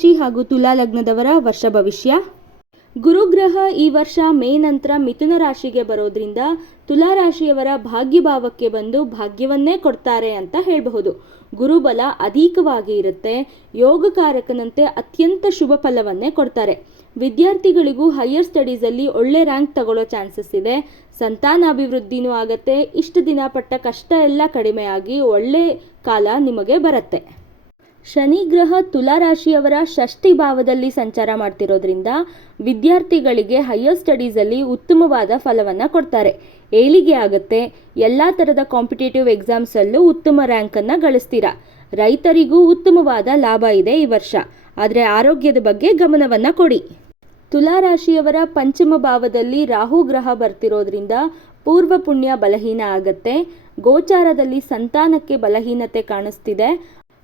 ರಾಶಿ ಹಾಗೂ ತುಲಾ ಲಗ್ನದವರ ವರ್ಷ ಭವಿಷ್ಯ. ಗುರುಗ್ರಹ ಈ ವರ್ಷ ಮೇ ನಂತರ ಮಿಥುನ ರಾಶಿಗೆ ಬರೋದ್ರಿಂದ ತುಲಾ ರಾಶಿಯವರ ಭಾಗ್ಯಭಾವಕ್ಕೆ ಬಂದು ಭಾಗ್ಯವನ್ನೇ ಕೊಡ್ತಾರೆ ಅಂತ ಹೇಳಬಹುದು. ಗುರುಬಲ ಅಧಿಕವಾಗಿ ಇರುತ್ತೆ ಯೋಗಕಾರಕನಂತೆ ಅತ್ಯಂತ ಶುಭ ಫಲವನ್ನೇ ಕೊಡ್ತಾರೆ. ವಿದ್ಯಾರ್ಥಿಗಳಿಗೂ ಹೈಯರ್ ಸ್ಟಡೀಸಲ್ಲಿ ಒಳ್ಳೆ ರ್ಯಾಂಕ್ ತಗೊಳ್ಳೋ ಚಾನ್ಸಸ್ ಇದೆ. ಸಂತಾನಾಭಿವೃದ್ಧಿನೂ ಆಗತ್ತೆ, ಇಷ್ಟು ದಿನ ಪಟ್ಟ ಕಷ್ಟ ಎಲ್ಲ ಕಡಿಮೆಯಾಗಿ ಒಳ್ಳೆ ಕಾಲ ನಿಮಗೆ ಬರುತ್ತೆ. ಶನಿ ಗ್ರಹ ತುಲಾ ರಾಶಿಯವರ ಷಷ್ಠಿ ಭಾವದಲ್ಲಿ ಸಂಚಾರ ಮಾಡ್ತಿರೋದ್ರಿಂದ ವಿದ್ಯಾರ್ಥಿಗಳಿಗೆ ಹೈಯರ್ ಸ್ಟಡೀಸಲ್ಲಿ ಉತ್ತಮವಾದ ಫಲವನ್ನು ಕೊಡ್ತಾರೆ. ಏಳಿಗೆ ಆಗುತ್ತೆ, ಎಲ್ಲ ಥರದ ಕಾಂಪಿಟೇಟಿವ್ ಎಕ್ಸಾಮ್ಸಲ್ಲೂ ಉತ್ತಮ ರ್ಯಾಂಕನ್ನು ಗಳಿಸ್ತೀರಾ. ರೈತರಿಗೂ ಉತ್ತಮವಾದ ಲಾಭ ಇದೆ ಈ ವರ್ಷ. ಆದರೆ ಆರೋಗ್ಯದ ಬಗ್ಗೆ ಗಮನವನ್ನು ಕೊಡಿ. ತುಲಾ ರಾಶಿಯವರ ಪಂಚಮ ಭಾವದಲ್ಲಿ ರಾಹು ಗ್ರಹ ಬರ್ತಿರೋದ್ರಿಂದ ಪೂರ್ವ ಪುಣ್ಯ ಬಲಹೀನ ಆಗತ್ತೆ. ಗೋಚಾರದಲ್ಲಿ ಸಂತಾನಕ್ಕೆ ಬಲಹೀನತೆ ಕಾಣಿಸ್ತಿದೆ.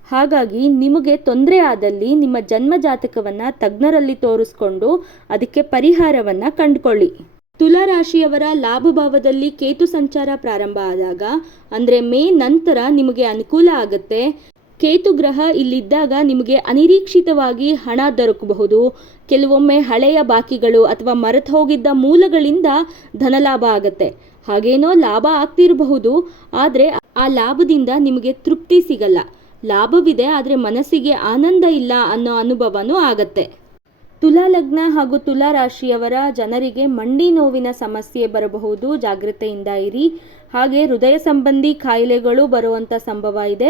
ಹಾಗಾಗಿ ನಿಮಗೆ ತೊಂದರೆ ಆದಲ್ಲಿ ನಿಮ್ಮ ಜನ್ಮ ಜಾತಕವನ್ನು ತಜ್ಞರಲ್ಲಿ ತೋರಿಸ್ಕೊಂಡು ಅದಕ್ಕೆ ಪರಿಹಾರವನ್ನು ಕಂಡುಕೊಳ್ಳಿ. ತುಲಾರಾಶಿಯವರ ಲಾಭಭಾವದಲ್ಲಿ ಲಾಭ ಭಾವದಲ್ಲಿ ಕೇತು ಸಂಚಾರ ಪ್ರಾರಂಭ ಆದಾಗ, ಅಂದರೆ ಮೇ ನಂತರ ನಿಮಗೆ ಅನುಕೂಲ ಆಗುತ್ತೆ. ಕೇತು ಗ್ರಹ ಇಲ್ಲಿದ್ದಾಗ ನಿಮಗೆ ಅನಿರೀಕ್ಷಿತವಾಗಿ ಹಣ ದೊರಕಬಹುದು. ಕೆಲವೊಮ್ಮೆ ಹಳೆಯ ಬಾಕಿಗಳು ಅಥವಾ ಮರೆತು ಹೋಗಿದ್ದ ಮೂಲಗಳಿಂದ ಧನಲಾಭ ಆಗುತ್ತೆ. ಹಾಗೇನೋ ಲಾಭ ಆಗ್ತಿರಬಹುದು, ಆದರೆ ಆ ಲಾಭದಿಂದ ನಿಮಗೆ ತೃಪ್ತಿ ಸಿಗಲ್ಲ. ಲಾಭವಿದೆ, ಆದರೆ ಮನಸ್ಸಿಗೆ ಆನಂದ ಇಲ್ಲ ಅನ್ನೋ ಅನುಭವನೂ ಆಗತ್ತೆ. ತುಲಾ ಲಗ್ನ ಹಾಗೂ ತುಲಾ ರಾಶಿಯವರ ಜನರಿಗೆ ಮಂಡಿ ನೋವಿನ ಸಮಸ್ಯೆ ಬರಬಹುದು, ಜಾಗ್ರತೆಯಿಂದ ಇರಿ. ಹಾಗೆ ಹೃದಯ ಸಂಬಂಧಿ ಕಾಯಿಲೆಗಳು ಬರುವಂಥ ಸಂಭವ ಇದೆ.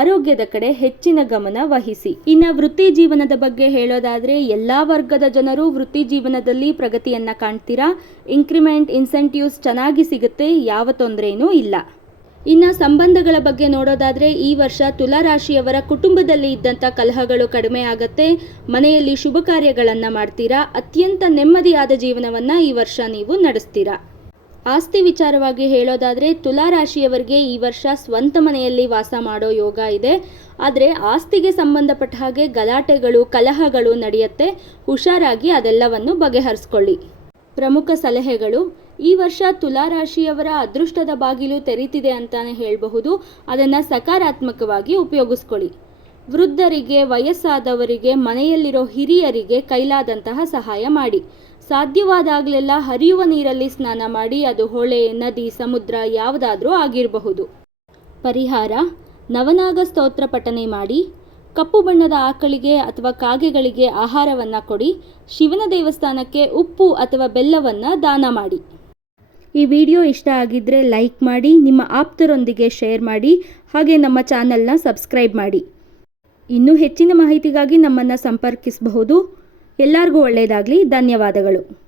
ಆರೋಗ್ಯದ ಕಡೆ ಹೆಚ್ಚಿನ ಗಮನ ವಹಿಸಿ. ಇನ್ನು ವೃತ್ತಿ ಜೀವನದ ಬಗ್ಗೆ ಹೇಳೋದಾದರೆ, ಎಲ್ಲ ವರ್ಗದ ಜನರು ವೃತ್ತಿ ಜೀವನದಲ್ಲಿ ಪ್ರಗತಿಯನ್ನು ಕಾಣ್ತೀರಾ? ಇನ್ಕ್ರಿಮೆಂಟ್ ಇನ್ಸೆಂಟಿವ್ಸ್ ಚೆನ್ನಾಗಿ ಸಿಗುತ್ತೆ, ಯಾವ ತೊಂದರೆಯೂ ಇಲ್ಲ. ಇನ್ನು ಸಂಬಂಧಗಳ ಬಗ್ಗೆ ನೋಡೋದಾದರೆ ಈ ವರ್ಷ ತುಲಾ ರಾಶಿಯವರ ಕುಟುಂಬದಲ್ಲಿ ಇದ್ದಂಥ ಕಲಹಗಳು ಕಡಿಮೆ ಆಗತ್ತೆ. ಮನೆಯಲ್ಲಿ ಶುಭ ಕಾರ್ಯಗಳನ್ನು ಮಾಡ್ತೀರಾ? ಅತ್ಯಂತ ನೆಮ್ಮದಿಯಾದ ಜೀವನವನ್ನು ಈ ವರ್ಷ ನೀವು ನಡೆಸ್ತೀರಾ? ಆಸ್ತಿ ವಿಚಾರವಾಗಿ ಹೇಳೋದಾದರೆ ತುಲಾ ರಾಶಿಯವರಿಗೆ ಈ ವರ್ಷ ಸ್ವಂತ ಮನೆಯಲ್ಲಿ ವಾಸ ಮಾಡೋ ಯೋಗ ಇದೆ. ಆದರೆ ಆಸ್ತಿಗೆ ಸಂಬಂಧಪಟ್ಟ ಹಾಗೆ ಗಲಾಟೆಗಳು, ಕಲಹಗಳು ನಡೆಯುತ್ತೆ. ಹುಷಾರಾಗಿ ಅದೆಲ್ಲವನ್ನು ಬಗೆಹರಿಸ್ಕೊಳ್ಳಿ. ಪ್ರಮುಖ ಸಲಹೆಗಳು ಈ ವರ್ಷ ತುಲಾ ರಾಶಿಯವರ ಅದೃಷ್ಟದ ಬಾಗಿಲು ತೆರೀತಿದೆ ಅಂತಾನೆ ಹೇಳಬಹುದು. ಅದನ್ನು ಸಕಾರಾತ್ಮಕವಾಗಿ ಉಪಯೋಗಿಸ್ಕೊಳ್ಳಿ. ವೃದ್ಧರಿಗೆ, ವಯಸ್ಸಾದವರಿಗೆ, ಮನೆಯಲ್ಲಿರೋ ಹಿರಿಯರಿಗೆ ಕೈಲಾದಂತಹ ಸಹಾಯ ಮಾಡಿ. ಸಾಧ್ಯವಾದಾಗಲೆಲ್ಲ ಹರಿಯುವ ನೀರಲ್ಲಿ ಸ್ನಾನ ಮಾಡಿ, ಅದು ಹೊಳೆ, ನದಿ, ಸಮುದ್ರ ಯಾವುದಾದ್ರೂ ಆಗಿರಬಹುದು. ಪರಿಹಾರ, ನವನಾಗ ಸ್ತೋತ್ರ ಪಠನೆ ಮಾಡಿ. ಕಪ್ಪು ಬಣ್ಣದ ಆಕಳಿಗೆ ಅಥವಾ ಕಾಗೆಗಳಿಗೆ ಆಹಾರವನ್ನು ಕೊಡಿ. ಶಿವನ ದೇವಸ್ಥಾನಕ್ಕೆ ಉಪ್ಪು ಅಥವಾ ಬೆಲ್ಲವನ್ನು ದಾನ ಮಾಡಿ. ಈ ವಿಡಿಯೋ ಇಷ್ಟ ಆಗಿದ್ದರೆ ಲೈಕ್ ಮಾಡಿ, ನಿಮ್ಮ ಆಪ್ತರೊಂದಿಗೆ ಶೇರ್ ಮಾಡಿ, ಹಾಗೆ ನಮ್ಮ ಚಾನಲ್ನ ಸಬ್ಸ್ಕ್ರೈಬ್ ಮಾಡಿ. ಇನ್ನೂ ಹೆಚ್ಚಿನ ಮಾಹಿತಿಗಾಗಿ ನಮ್ಮನ್ನು ಸಂಪರ್ಕಿಸಬಹುದು. ಎಲ್ಲರಿಗೂ ಒಳ್ಳೆಯದಾಗಲಿ ಧನ್ಯವಾದಗಳು.